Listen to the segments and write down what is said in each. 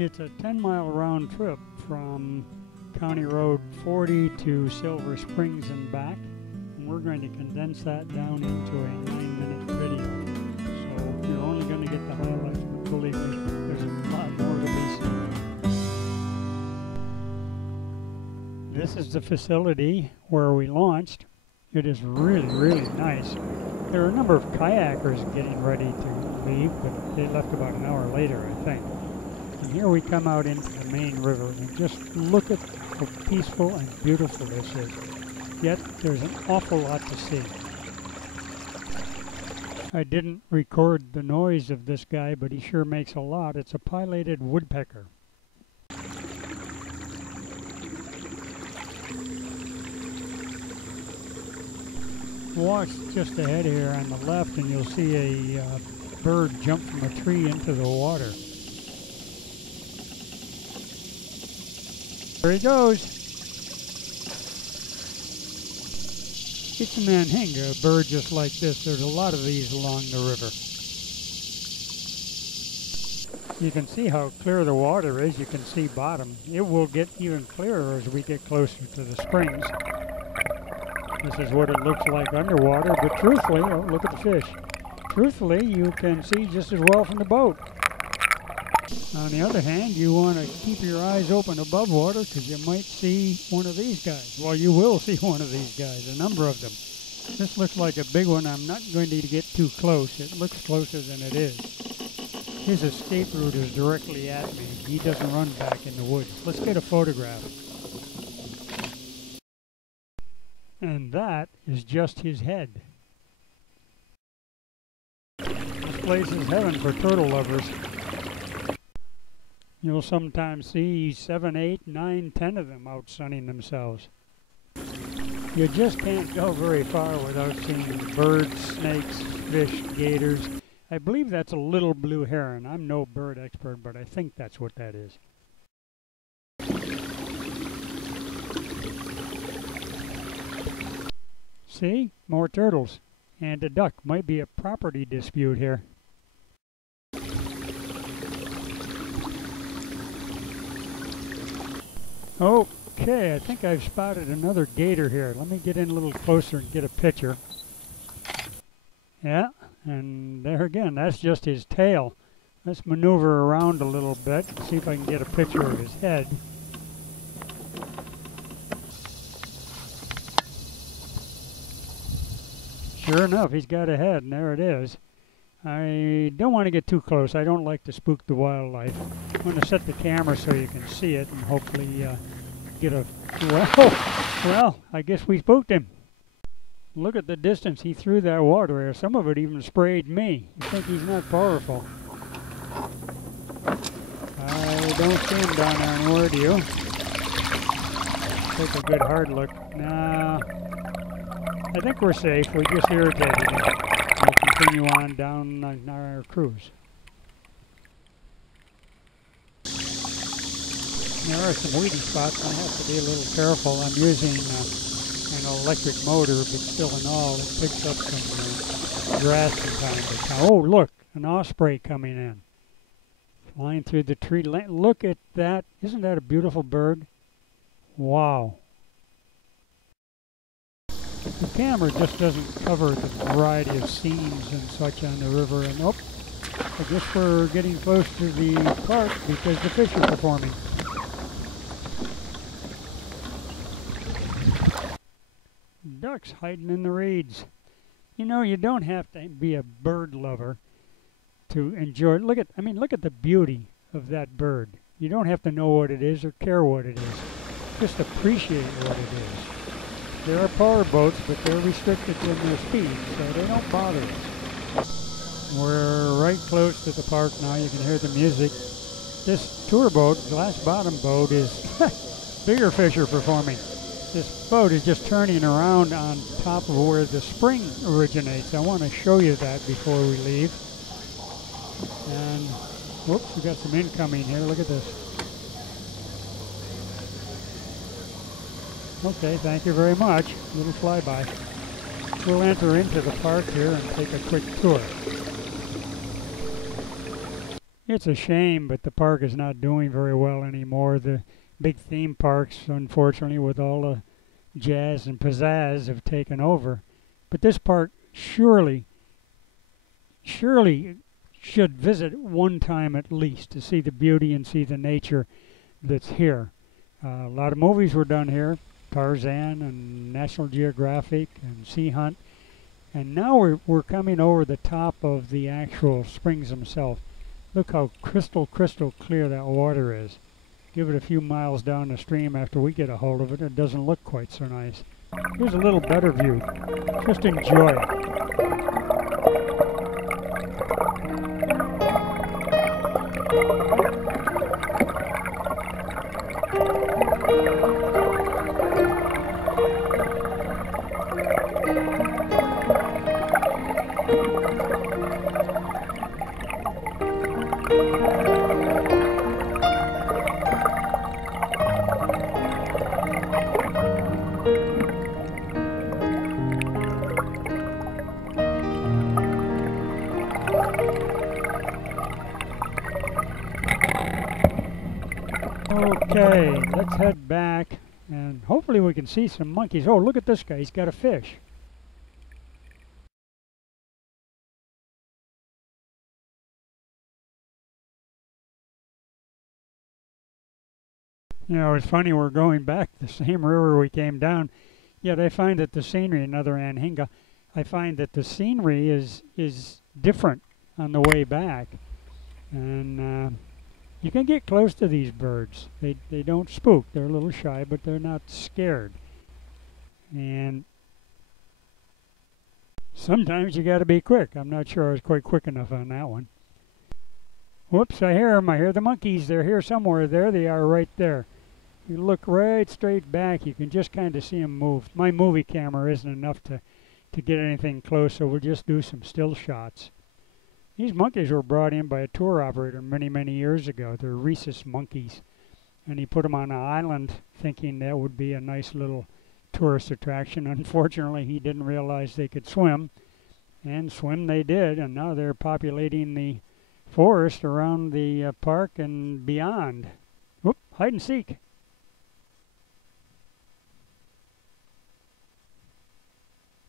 It's a 10-mile round trip from County Road 40 to Silver Springs and back, and we're going to condense that down into a 9-minute video. So you're only going to get the highlights, but believe me, there's a lot more to be seen. This is the facility where we launched. It is really, really nice. There are a number of kayakers getting ready to leave, but they left about an hour later, I think. And here we come out into the main river, and just look at how peaceful and beautiful this is. Yet there's an awful lot to see. I didn't record the noise of this guy, but he sure makes a lot. It's a pileated woodpecker. Watch just ahead here on the left, and you'll see a bird jump from a tree into the water. There he goes. It's a manhinga, a bird just like this. There's a lot of these along the river. You can see how clear the water is. You can see bottom. It will get even clearer as we get closer to the springs. This is what it looks like underwater, but truthfully, oh, look at the fish. Truthfully, you can see just as well from the boat. On the other hand, you want to keep your eyes open above water because you might see one of these guys. Well, you will see one of these guys, a number of them. This looks like a big one. I'm not going to get too close. It looks closer than it is. His escape route is directly at me. He doesn't run back in the woods. Let's get a photograph. And that is just his head. This place is heaven for turtle lovers. You'll sometimes see 7, 8, 9, 10 of them out sunning themselves. You just can't go very far without seeing birds, snakes, fish, gators. I believe that's a little blue heron. I'm no bird expert, but I think that's what that is. See? More turtles. And a duck. Might be a property dispute here. Okay, I think I've spotted another gator here. Let me get in a little closer and get a picture. Yeah, and there again, that's just his tail. Let's maneuver around a little bit and see if I can get a picture of his head. Sure enough, he's got a head, and there it is. I don't want to get too close. I don't like to spook the wildlife. I'm going to set the camera so you can see it and hopefully get a... Well, I guess we spooked him. Look at the distance he threw that water there. Some of it even sprayed me. You think he's not powerful? I don't see him down there anywhere, do you? Take a good hard look. Nah. I think we're safe. We just irritated him. We'll continue on down our cruise. There are some weedy spots. I have to be a little careful. I'm using an electric motor, but still in all, it picks up some grass from time to time. Oh, look, an osprey coming in. Flying through the tree. Look at that. Isn't that a beautiful bird? Wow. The camera just doesn't cover the variety of scenes and such on the river. And oh, I guess we're getting close to the park because the fish are performing. Ducks hiding in the reeds. You know, you don't have to be a bird lover to enjoy it. Look at the beauty of that bird. You don't have to know what it is or care what it is. Just appreciate what it is. There are power boats, but they're restricted in their speed, so they don't bother us. We're right close to the park now. You can hear the music. This tour boat, glass bottom boat, is bigger fish are performing. This boat is just turning around on top of where the spring originates. I want to show you that before we leave. And, whoops, we got some incoming here. Look at this. Okay, thank you very much. Little flyby. We'll enter into the park here and take a quick tour. It's a shame, but the park is not doing very well anymore. The big theme parks, unfortunately, with all the jazz and pizzazz, have taken over. But this park surely should visit one time at least to see the beauty and see the nature that's here. A lot of movies were done here, Tarzan and National Geographic and Sea Hunt. And now we're coming over the top of the actual springs themselves. Look how crystal clear that water is. Give it a few miles down the stream after we get a hold of it, it doesn't look quite so nice. Here's a little better view. Just enjoy it. Okay, let's head back and hopefully we can see some monkeys. Oh, look at this guy, he's got a fish. You know, it's funny, we're going back the same river we came down, yet I find that the scenery, another anhinga, I find that the scenery is different on the way back. And you can get close to these birds. They don't spook. They're a little shy, but they're not scared. And sometimes you got to be quick. I'm not sure I was quite quick enough on that one. Whoops, I hear them. I hear the monkeys. They're here somewhere. There they are right there. You look right straight back, you can just kind of see them move. My movie camera isn't enough to get anything close, so we'll just do some still shots. These monkeys were brought in by a tour operator many years ago. They're rhesus monkeys. And he put them on an island thinking that would be a nice little tourist attraction. Unfortunately, he didn't realize they could swim. And swim they did, and now they're populating the forest around the park and beyond. Whoop, hide and seek.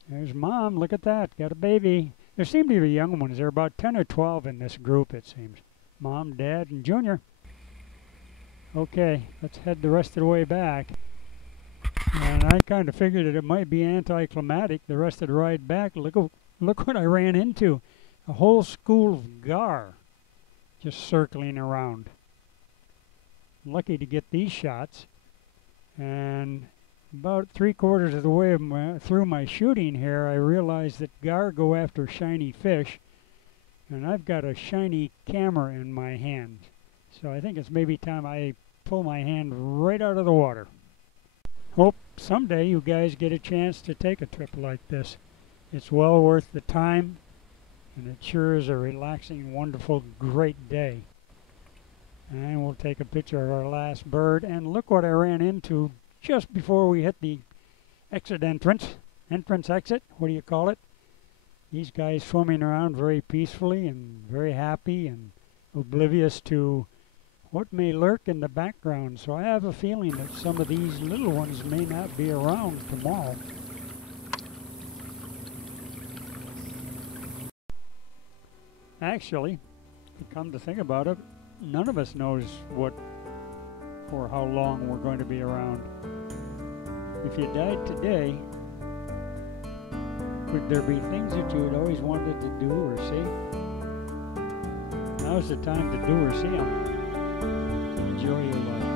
There's Mom, look at that, got a baby. There seem to be young ones. There are about 10 or 12 in this group, it seems. Mom, Dad, and Junior. Okay, let's head the rest of the way back. And I kind of figured that it might be anticlimactic the rest of the ride back. Look what I ran into. A whole school of gar just circling around. Lucky to get these shots. And about 3/4 of the way through my shooting here, I realized that gar go after shiny fish, and I've got a shiny camera in my hand. So I think it's maybe time I pull my hand right out of the water. Hope someday you guys get a chance to take a trip like this. It's well worth the time, and it sure is a relaxing, wonderful, great day. And we'll take a picture of our last bird, and look what I ran into just before we hit the exit entrance, exit, what do you call it? These guys swimming around very peacefully and very happy and oblivious to what may lurk in the background. So I have a feeling that some of these little ones may not be around tomorrow. Actually, to come to think about it, none of us knows what or how long we're going to be around. If you died today, would there be things that you had always wanted to do or see? Now's the time to do or see them. Enjoy your life.